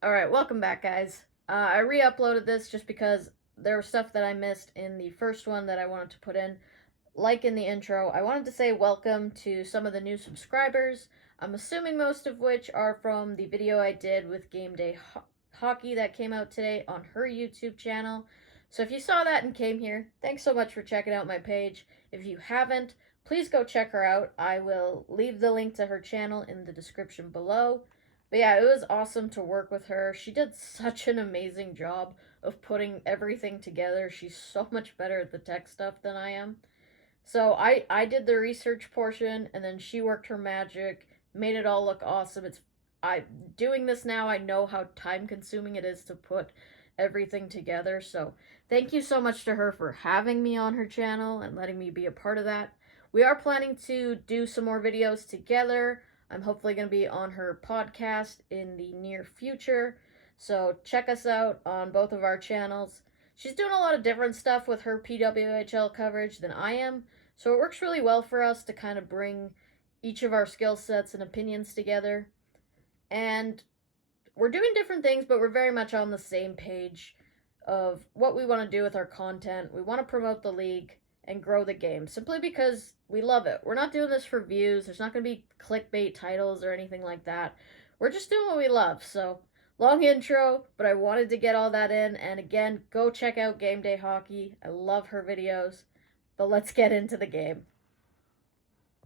Alright, welcome back, guys. I re-uploaded this just because there was stuff that I missed in the first one that I wanted to put in. Like in the intro, I wanted to say welcome to some of the new subscribers. I'm assuming most of which are from the video I did with Game Day Hockey that came out today on her YouTube channel. So if you saw that and came here, thanks so much for checking out my page. If you haven't, please go check her out. I will leave the link to her channel in the description below. But yeah, it was awesome to work with her. She did such an amazing job of putting everything together. She's so much better at the tech stuff than I am. So I did the research portion, and then she worked her magic, made it all look awesome. I doing this now, I know how time consuming it is to put everything together. So thank you so much to her for having me on her channel and letting me be a part of that. We are planning to do some more videos together. I'm hopefully going to be on her podcast in the near future. So check us out on both of our channels. She's doing a lot of different stuff with her PWHL coverage than I am, so it works really well for us to kind of bring each of our skill sets and opinions together. And we're doing different things, but we're very much on the same page of what we want to do with our content. We want to promote the league and grow the game simply because we love it. We're not doing this for views. There's not going to be clickbait titles or anything like that. We're just doing what we love. So, long intro, but I wanted to get all that in. And again, go check out Game Day Hockey. I love her videos. But let's get into the game.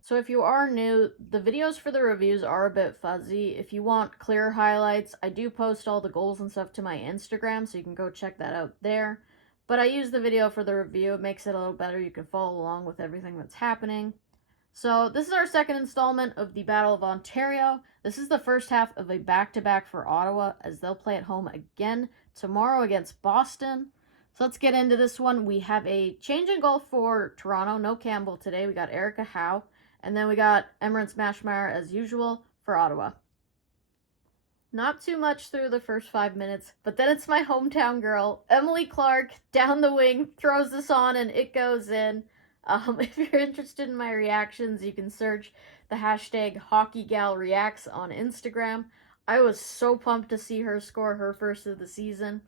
So if you are new, the videos for the reviews are a bit fuzzy. If you want clear highlights, I do post all the goals and stuff to my Instagram, so you can go check that out there. But I use the video for the review. It makes it a little better. You can follow along with everything that's happening. So this is our second installment of the Battle of Ontario. This is the first half of a back-to-back for Ottawa, as they'll play at home again tomorrow against Boston. So let's get into this one. We have a change in goal for Toronto. No Campbell today. We got Erica Howe. And then we got Emmerich Mashmeyer, as usual, for Ottawa. Not too much through the first 5 minutes, but then it's my hometown girl, Emily Clark, down the wing, throws this on, and it goes in. If you're interested in my reactions, you can search the hashtag HockeyGalReacts on Instagram. I was so pumped to see her score her first of the season.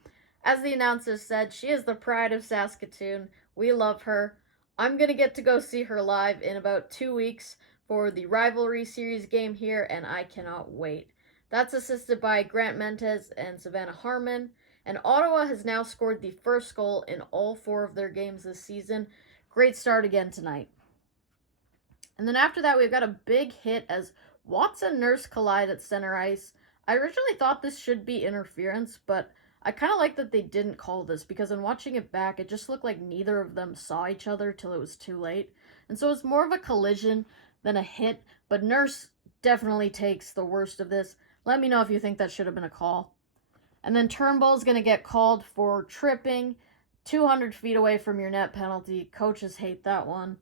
As the announcer said, she is the pride of Saskatoon. We love her. I'm going to get to go see her live in about 2 weeks for the Rivalry Series game here, and I cannot wait. That's assisted by Grant Mentes and Savannah Harmon, and Ottawa has now scored the first goal in all 4 of their games this season. Great start again tonight. And then after that, we've got a big hit as Watts and Nurse collide at center ice. I originally thought this should be interference, but I kind of like that they didn't call this, because in watching it back, it just looked like neither of them saw each other till it was too late. And so it's more of a collision than a hit, but Nurse definitely takes the worst of this. Let me know if you think that should have been a call. And then Turnbull's going to get called for tripping 200 feet away from your net penalty. Coaches hate that one.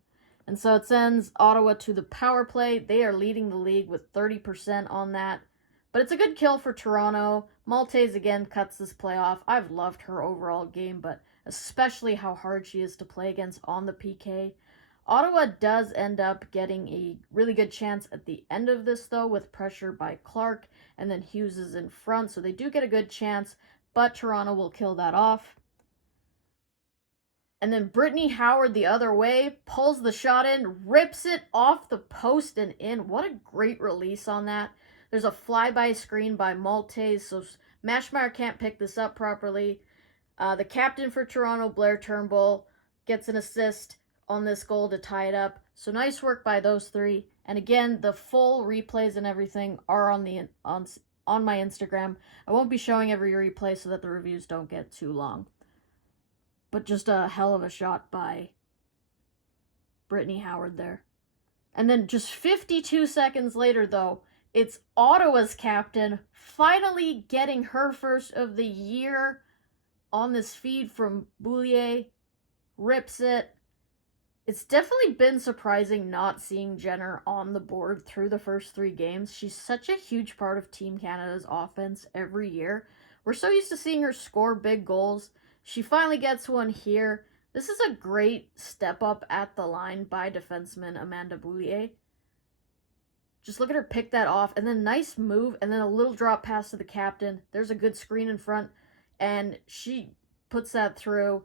And so it sends Ottawa to the power play. They are leading the league with 30% on that. But it's a good kill for Toronto. Maltese again cuts this play off. I've loved her overall game, but especially how hard she is to play against on the PK. Ottawa does end up getting a really good chance at the end of this, though, with pressure by Clark, and then Hughes is in front, so they do get a good chance, but Toronto will kill that off. And then Brittany Howard the other way, pulls the shot in, rips it off the post and in. What a great release on that. There's a flyby screen by Maltese, so Mashmeyer can't pick this up properly. The captain for Toronto, Blair Turnbull, gets an assist on this goal to tie it up. So nice work by those three. And again, the full replays and everything are on my Instagram. I won't be showing every replay so that the reviews don't get too long. But just a hell of a shot by Brittany Howard there. And then just 52 seconds later, though, it's Ottawa's captain finally getting her first of the year on this feed from Boulier. Rips it. It's definitely been surprising not seeing Jenner on the board through the first 3 games. She's such a huge part of Team Canada's offense every year. We're so used to seeing her score big goals. She finally gets one here. This is a great step up at the line by defenseman Amanda Boulier. Just look at her pick that off, and then nice move, and then a little drop pass to the captain. There's a good screen in front, and she puts that through.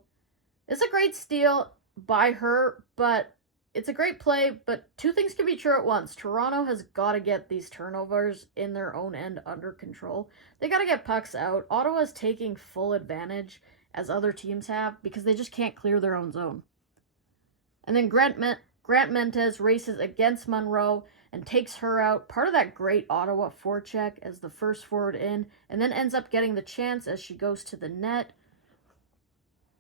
It's a great steal by her, but it's a great play, but two things can be true at once. Toronto has got to get these turnovers in their own end under control. They got to get pucks out. Ottawa's taking full advantage, as other teams have, because they just can't clear their own zone. And then Grant Mentes races against Monroe and takes her out. Part of that great Ottawa forecheck as the first forward in, and then ends up getting the chance as she goes to the net.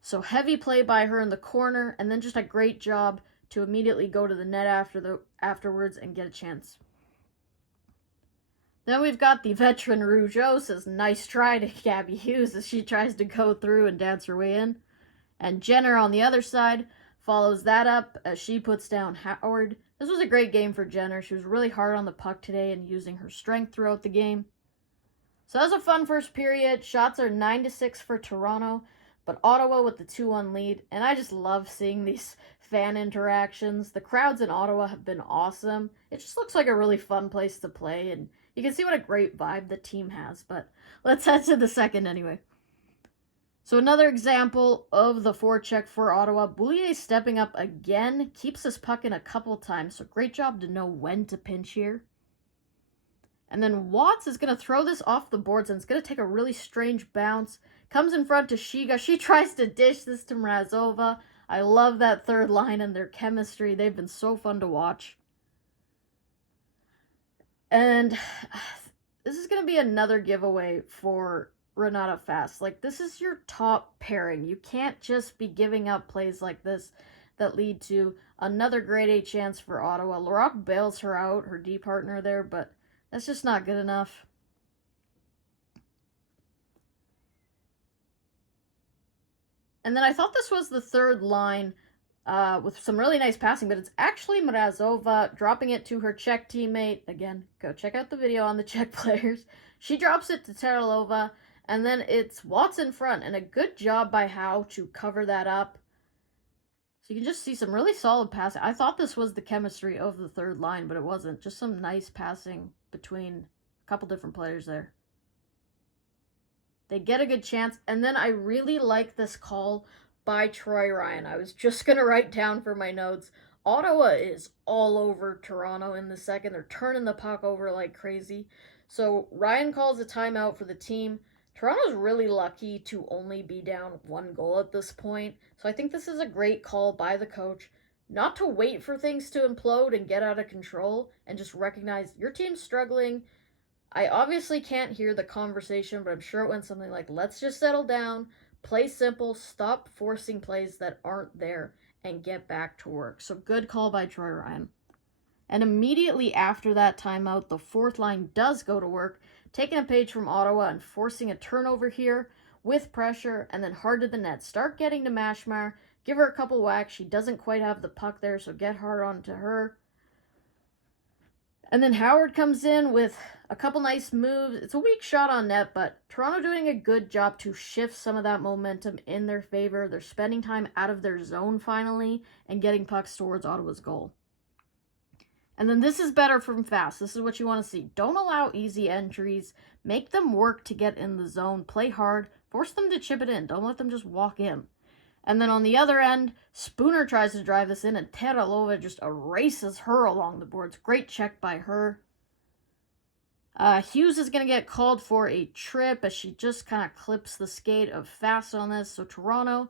So heavy play by her in the corner, and then just a great job to immediately go to the net afterwards and get a chance. Then we've got the veteran Rougeau says nice try to Gabby Hughes as she tries to go through and dance her way in. And Jenner on the other side follows that up as she puts down Howard. This was a great game for Jenner. She was really hard on the puck today and using her strength throughout the game. So that was a fun first period. Shots are 9-6 for Toronto, but Ottawa with the 2-1 lead. And I just love seeing these fan interactions. The crowds in Ottawa have been awesome. It just looks like a really fun place to play, and you can see what a great vibe the team has. But let's head to the second anyway. So another example of the forecheck for Ottawa. Boulier stepping up again, keeps this puck in a couple times, so great job to know when to pinch here. And then Watts is going to throw this off the boards, and it's going to take a really strange bounce. Comes in front to Shiga. She tries to dish this to Mrazova. I love that third line and their chemistry. They've been so fun to watch. And this is going to be another giveaway for Renata Fast. Like, this is your top pairing. You can't just be giving up plays like this that lead to another grade A chance for Ottawa. Larocque bails her out, her D partner there, but that's just not good enough. And then I thought this was the third line with some really nice passing, but it's actually Mrazova dropping it to her Czech teammate. Again, go check out the video on the Czech players. She drops it to Teralova, and then it's Watts in front, and a good job by Howe to cover that up. So you can just see some really solid passing. I thought this was the chemistry of the third line, but it wasn't. Just some nice passing between a couple different players there. They get a good chance, and then I really like this call by Troy Ryan. I was just going to write down for my notes. Ottawa is all over Toronto in the second. They're turning the puck over like crazy. So Ryan calls a timeout for the team. Toronto's really lucky to only be down 1 goal at this point. So I think this is a great call by the coach, not to wait for things to implode and get out of control, and just recognize your team's struggling. I obviously can't hear the conversation, but I'm sure it went something like, let's just settle down, play simple, stop forcing plays that aren't there, and get back to work. So good call by Troy Ryan. And immediately after that timeout, the fourth line does go to work, taking a page from Ottawa and forcing a turnover here with pressure, and then hard to the net. Start getting to Mashmar, give her a couple whacks. She doesn't quite have the puck there, so get hard onto her. And then Howard comes in with a couple nice moves. It's a weak shot on net, but Toronto doing a good job to shift some of that momentum in their favor. They're spending time out of their zone finally and getting pucks towards Ottawa's goal. And then this is better from Fast. This is what you want to see. Don't allow easy entries. Make them work to get in the zone. Play hard. Force them to chip it in. Don't let them just walk in. And then on the other end, Spooner tries to drive this in, and Teralova just erases her along the boards. Great check by her. Hughes is going to get called for a trip as she just kind of clips the skate of Fast on this. So Toronto,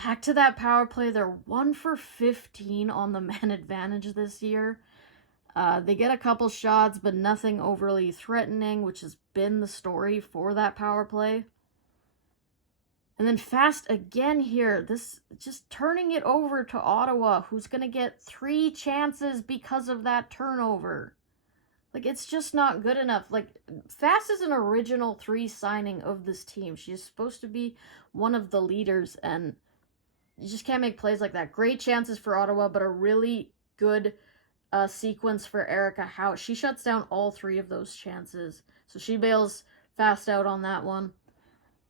back to that power play. They're 1 for 15 on the man advantage this year. They get a couple shots, but nothing overly threatening, which has been the story for that power play. And then Fast again here, this just turning it over to Ottawa, who's going to get 3 chances because of that turnover. Like, it's just not good enough. Like, Fast is an original 3 signing of this team. She is supposed to be one of the leaders, and you just can't make plays like that. Great chances for Ottawa, but a really good sequence for Erica Howe. She shuts down all 3 of those chances. So she bails Fast out on that one.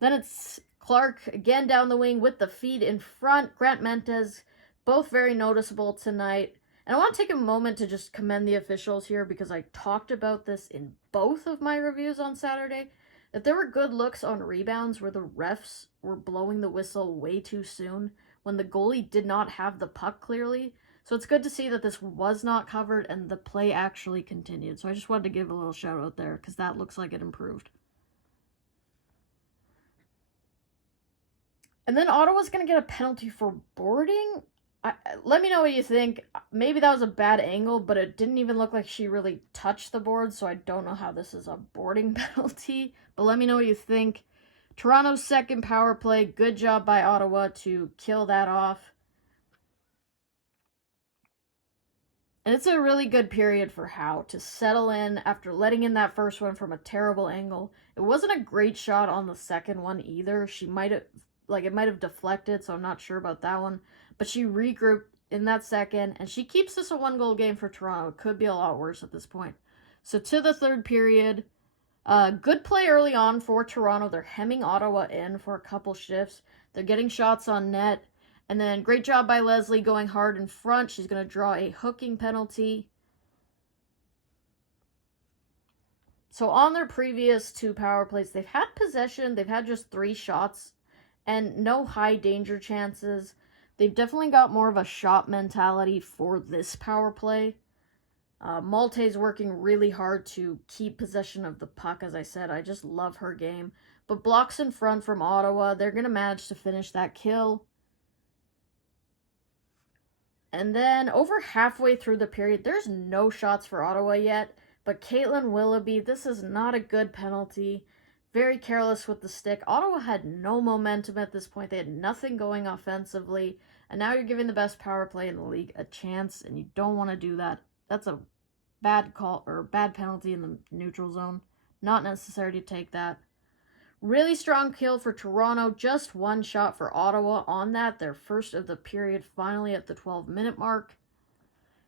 Then it's Clark again down the wing with the feed in front. Grant Mentes, both very noticeable tonight. And I want to take a moment to just commend the officials here because I talked about this in both of my reviews on Saturday. That there were good looks on rebounds where the refs were blowing the whistle way too soon when the goalie did not have the puck clearly. So it's good to see that this was not covered and the play actually continued. So I just wanted to give a little shout out there because that looks like it improved. And then Ottawa's going to get a penalty for boarding. Let me know what you think. Maybe that was a bad angle, but it didn't even look like she really touched the board, so I don't know how this is a boarding penalty. But let me know what you think. Toronto's second power play. Good job by Ottawa to kill that off. And it's a really good period for Howe to settle in after letting in that first one from a terrible angle. It wasn't a great shot on the second one either. She might have, it might have deflected, so I'm not sure about that one. But she regrouped in that second, and she keeps this a 1-goal game for Toronto. It could be a lot worse at this point. So to the third period, good play early on for Toronto. They're hemming Ottawa in for a couple shifts. They're getting shots on net. And then great job by Leslie going hard in front. She's going to draw a hooking penalty. So on their previous 2 power plays, they've had possession. They've had just 3 shots and no high danger chances. They've definitely got more of a shot mentality for this power play. Malte's working really hard to keep possession of the puck, as I said. I just love her game. But blocks in front from Ottawa. They're going to manage to finish that kill. And then over halfway through the period, there's no shots for Ottawa yet. But Caitlin Willoughby, this is not a good penalty. Very careless with the stick. Ottawa had no momentum at this point. They had nothing going offensively. And now you're giving the best power play in the league a chance, and you don't want to do that. That's a bad call or bad penalty in the neutral zone. Not necessary to take that. Really strong kill for Toronto. Just 1 shot for Ottawa on that. Their first of the period finally at the 12-minute mark.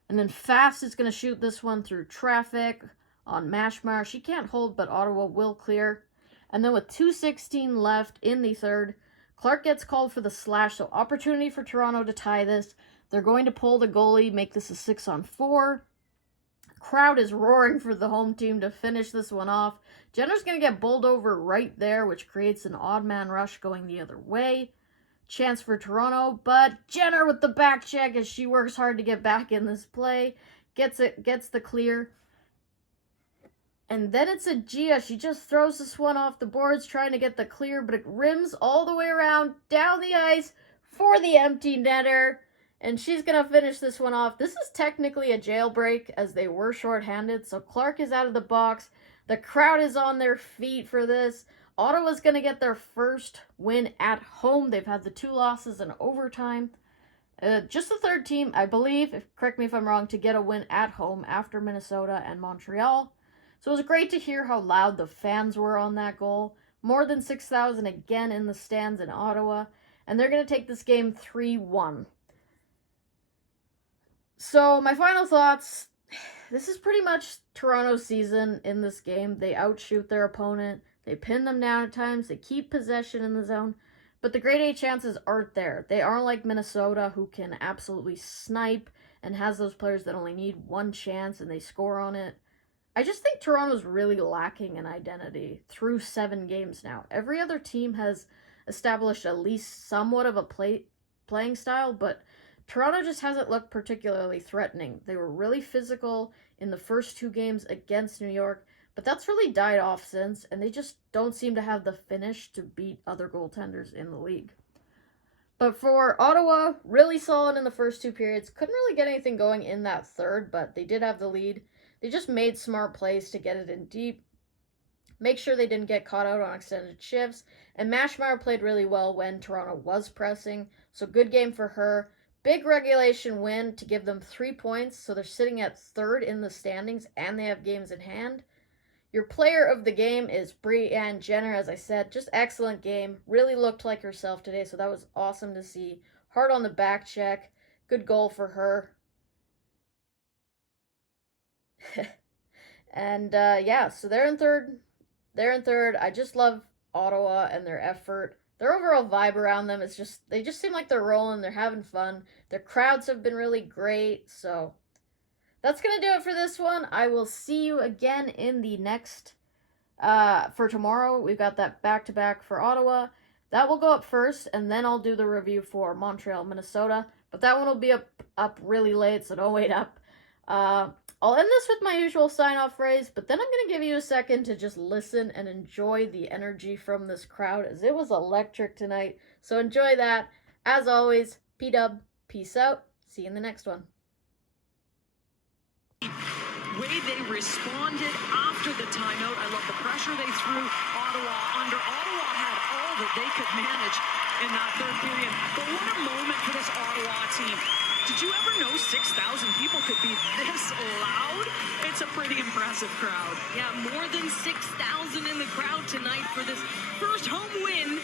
And then Fast is going to shoot this one through traffic on Mashmar. She can't hold, but Ottawa will clear. And then with 2:16 left in the third, Clark gets called for the slash. So opportunity for Toronto to tie this. They're going to pull the goalie, make this a 6-on-4. Crowd is roaring for the home team to finish this one off. Jenner's going to get bowled over right there, which creates an odd man rush going the other way. Chance for Toronto, but Jenner with the back check as she works hard to get back in this play. Gets the clear. And then it's a Gia. She just throws this one off the boards trying to get the clear, but it rims all the way around down the ice for the empty netter. And she's going to finish this one off. This is technically a jailbreak as they were shorthanded. So Clark is out of the box. The crowd is on their feet for this. Ottawa's going to get their first win at home. They've had the 2 losses in overtime. Just the third team, I believe, correct me if I'm wrong, to get a win at home after Minnesota and Montreal. So it was great to hear how loud the fans were on that goal. More than 6,000 again in the stands in Ottawa. And they're going to take this game 3-1. So, my final thoughts. This is pretty much Toronto's season in this game. They outshoot their opponent. They pin them down at times. They keep possession in the zone. But the grade A chances aren't there. They aren't like Minnesota, who can absolutely snipe and has those players that only need 1 chance and they score on it. I just think Toronto's really lacking an identity through 7 games now. Every other team has established at least somewhat of a playing style, but Toronto just hasn't looked particularly threatening. They were really physical in the first 2 games against New York, but that's really died off since, and they just don't seem to have the finish to beat other goaltenders in the league. But for Ottawa, really solid in the first 2 periods. Couldn't really get anything going in that third, but they did have the lead. They just made smart plays to get it in deep, make sure they didn't get caught out on extended shifts, and Mashmar played really well when Toronto was pressing, so good game for her. Big regulation win to give them 3 points, so they're sitting at 3rd in the standings, and they have games in hand. Your player of the game is Brianne Jenner, as I said. Just excellent game. Really looked like herself today, so that was awesome to see. Hard on the back check. Good goal for her. And, yeah, so they're in third. I just love Ottawa and their effort. Their overall vibe around them is just, they just seem like they're rolling, they're having fun. Their crowds have been really great, so that's going to do it for this one. I will see you again in the next, for tomorrow. We've got that back-to-back for Ottawa. That will go up first, and then I'll do the review for Montreal, Minnesota. But that one will be up really late, so don't wait up. I'll end this with my usual sign-off phrase, but then I'm going to give you a second to just listen and enjoy the energy from this crowd, as it was electric tonight. So enjoy that. As always, P-Dub, peace out. See you in the next one. Way they responded after the timeout. I love the pressure they threw Ottawa under. Ottawa had all that they could manage in that third period. But what a moment for this Ottawa team. Did you ever know 6,000 people could be this loud? It's a pretty impressive crowd. Yeah, more than 6,000 in the crowd tonight for this first home win